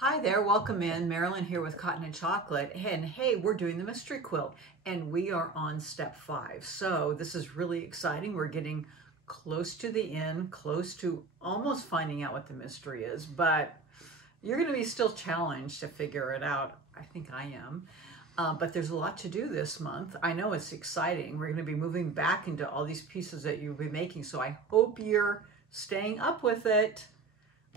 Hi there, welcome in. Marilyn here with Cotton and Chocolate. And hey, we're doing the mystery quilt and we are on step 5. So this is really exciting. We're getting close to the end, close to almost finding out what the mystery is, but you're going to be still challenged to figure it out. I think I am. But there's a lot to do this month. I know it's exciting. We're going to be moving back into all these pieces that you'll be making. So I hope you're staying up with it.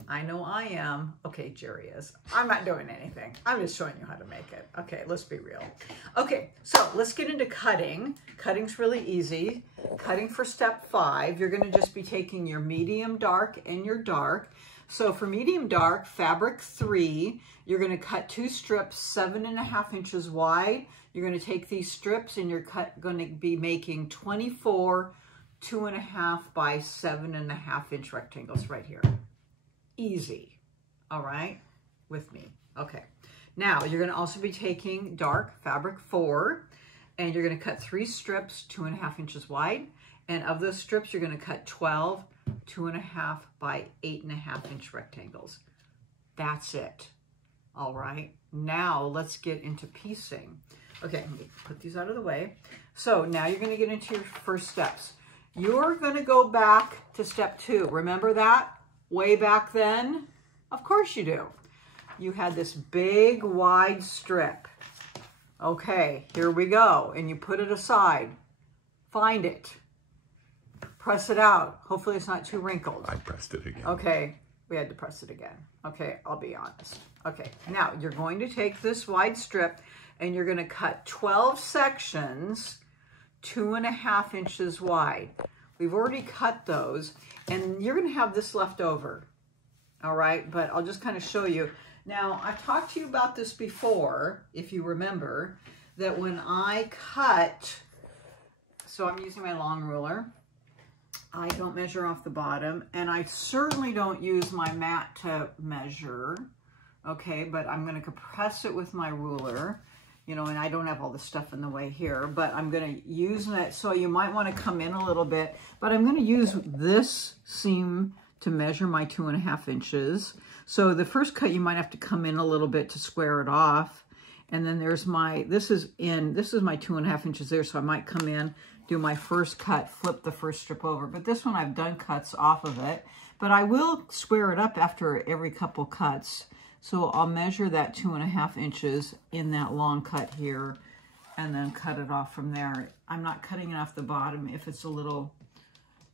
I know I am. Okay, Jerry is. I'm not doing anything. I'm just showing you how to make it. Okay, let's be real. Okay, so let's get into cutting. Cutting's really easy. Cutting for step 5, you're going to just be taking your medium dark and your dark. So for medium dark, fabric 3, you're going to cut 2 strips 7.5 inches wide. You're going to take these strips and you're going to be making 24 2.5 by 7.5 inch rectangles right here. Easy. All right, with me. Okay, now you're going to also be taking dark fabric 4 and you're going to cut 3 strips 2.5 inches wide, and of those strips you're going to cut 12 2.5 by 8.5 inch rectangles. That's it. All right, now let's get into piecing. Okay, let me put these out of the way. So now you're going to get into your first steps. You're going to go back to step 2. Remember that? Way back then? Of course you do. You had this big wide strip. Okay, here we go. And you put it aside. Find it. Press it out. Hopefully it's not too wrinkled. I pressed it again. Okay, we had to press it again. Okay, I'll be honest. Okay, now you're going to take this wide strip and you're going to cut 12 sections 2.5 inches wide. We've already cut those, and you're going to have this left over, all right? But I'll just kind of show you. Now, I've talked to you about this before, if you remember, that when I cut, so I'm using my long ruler, I don't measure off the bottom, and I certainly don't use my mat to measure, okay? But I'm going to compress it with my ruler. You know, and I don't have all the stuff in the way here, but I'm going to use it. So you might want to come in a little bit, but I'm going to use this seam to measure my 2.5 inches. So the first cut, you might have to come in a little bit to square it off. And then there's my, this is my 2.5 inches there. So I might come in, do my first cut, flip the first strip over. But this one I've done cuts off of it, but I will square it up after every couple cuts. So I'll measure that 2.5 inches in that long cut here and then cut it off from there. I'm not cutting it off the bottom if it's a little,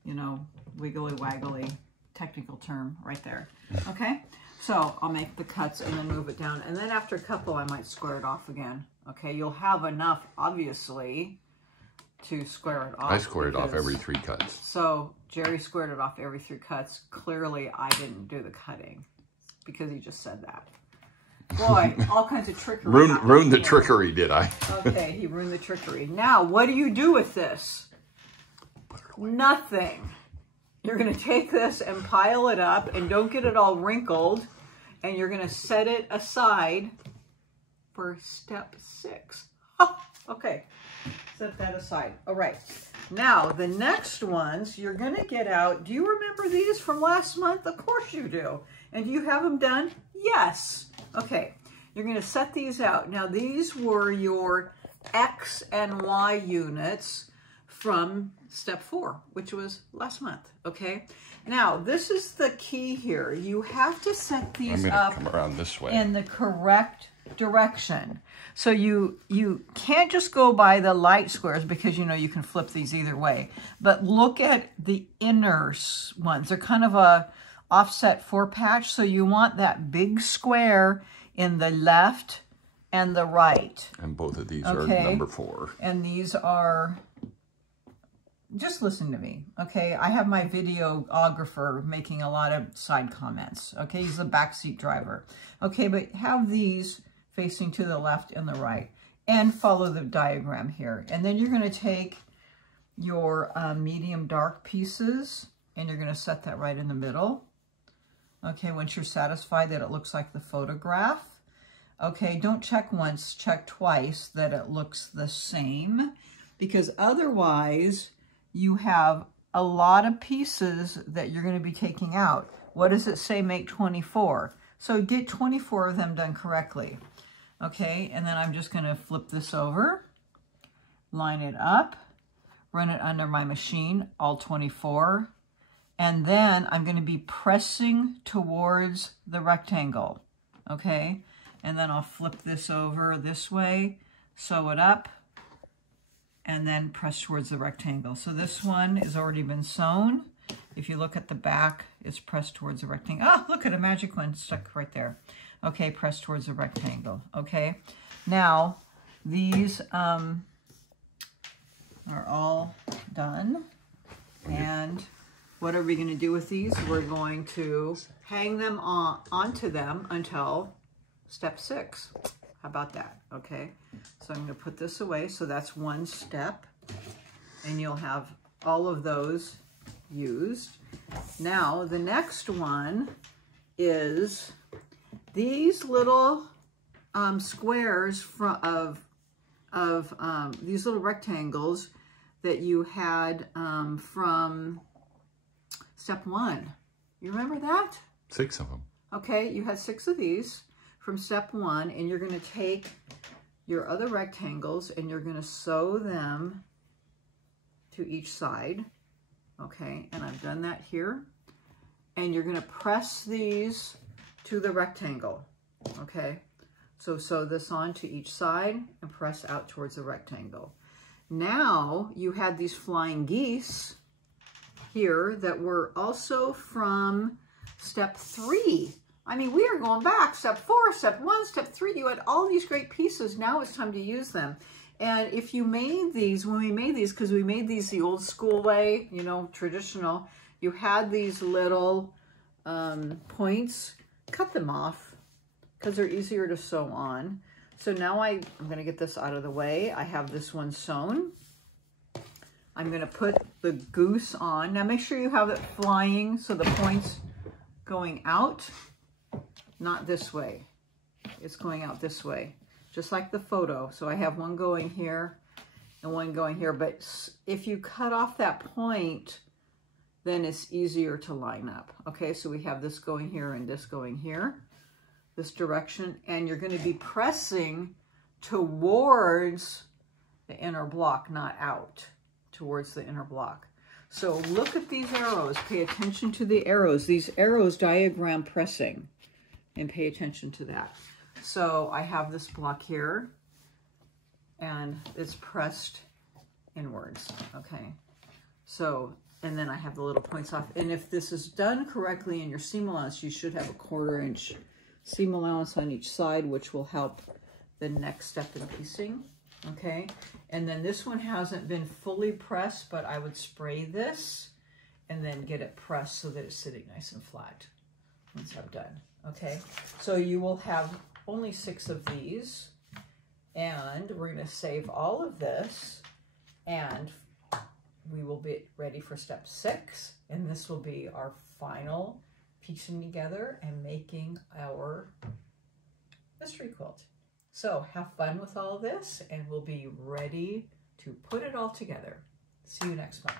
you know, wiggly waggly, technical term right there. Okay, so I'll make the cuts and then move it down. And then after a couple, I might square it off again. Okay, you'll have enough, obviously, to square it off. I squared it off every 3 cuts. So Jerry squared it off every 3 cuts. Clearly, I didn't do the cutting, because he just said that. Boy, all kinds of trickery. Ruined the trickery, did I? Okay, he ruined the trickery. Now, what do you do with this? Put it away. Nothing. You're going to take this and pile it up, and don't get it all wrinkled, and you're going to set it aside for step 6. Oh, okay, set that aside. All right. Now, the next ones, you're going to get out. Do you remember these from last month? Of course you do. And do you have them done? Yes. Okay, you're going to set these out. Now, these were your X and Y units from step 4, which was last month, okay? Now, this is the key here. You have to set these up come around this way in the correct direction. So you can't just go by the light squares because, you know, you can flip these either way. But look at the inner ones. They're kind of a offset 4 patch. So you want that big square in the left and the right. And both of these are number 4. And these are, just listen to me, okay? I have my videographer making a lot of side comments, okay? He's the backseat driver. Okay, but have these facing to the left and the right, and follow the diagram here. And then you're going to take your medium dark pieces and you're going to set that right in the middle. Okay, once you're satisfied that it looks like the photograph. Okay, don't check once, check twice that it looks the same, because otherwise you have a lot of pieces that you're going to be taking out. What does it say make 24? So get 24 of them done correctly. Okay, and then I'm just going to flip this over, line it up, run it under my machine, all 24, and then I'm going to be pressing towards the rectangle. Okay, and then I'll flip this over this way, sew it up, and then press towards the rectangle. So this one has already been sewn. If you look at the back, it's pressed towards the rectangle. Oh, look at a magic one stuck right there. Okay, press towards the rectangle. Okay, now these are all done. And what are we going to do with these? We're going to hang them onto them until step 6. How about that? Okay, so I'm going to put this away. So that's one step, and you'll have all of those used. Now the next one is these little squares of these little rectangles that you had from step 1. You remember that? 6 of them. Okay, you had 6 of these from step 1, and you're going to take your other rectangles and you're going to sew them to each side. Okay, and I've done that here. And you're going to press these to the rectangle. Okay, so sew this on to each side and press out towards the rectangle. Now you had these flying geese here that were also from step 3. I mean, we are going back, step 4, step 1, step 3. You had all these great pieces. Now it's time to use them. And if you made these, when we made these, because we made these the old school way, you know, traditional, you had these little points, cut them off because they're easier to sew on. So now I'm going to get this out of the way. I have this one sewn. I'm going to put the goose on. Now make sure you have it flying so the points going out, not this way. It's going out this way, just like the photo. So I have one going here and one going here. But if you cut off that point, then it's easier to line up. Okay, so we have this going here and this going here, this direction, and you're going to be pressing towards the inner block, not out, towards the inner block. So look at these arrows. Pay attention to the arrows. These arrows diagram pressing, and pay attention to that. So I have this block here, and it's pressed inwards, okay? So, and then I have the little points off. And if this is done correctly in your seam allowance, you should have a 1/4 inch seam allowance on each side, which will help the next step in piecing, okay? And then this one hasn't been fully pressed, but I would spray this and then get it pressed so that it's sitting nice and flat once I'm done, okay? So you will have only 6 of these, and we're going to save all of this, and we will be ready for step 6, and this will be our final piecing together and making our mystery quilt. So have fun with all of this, and we'll be ready to put it all together. See you next month.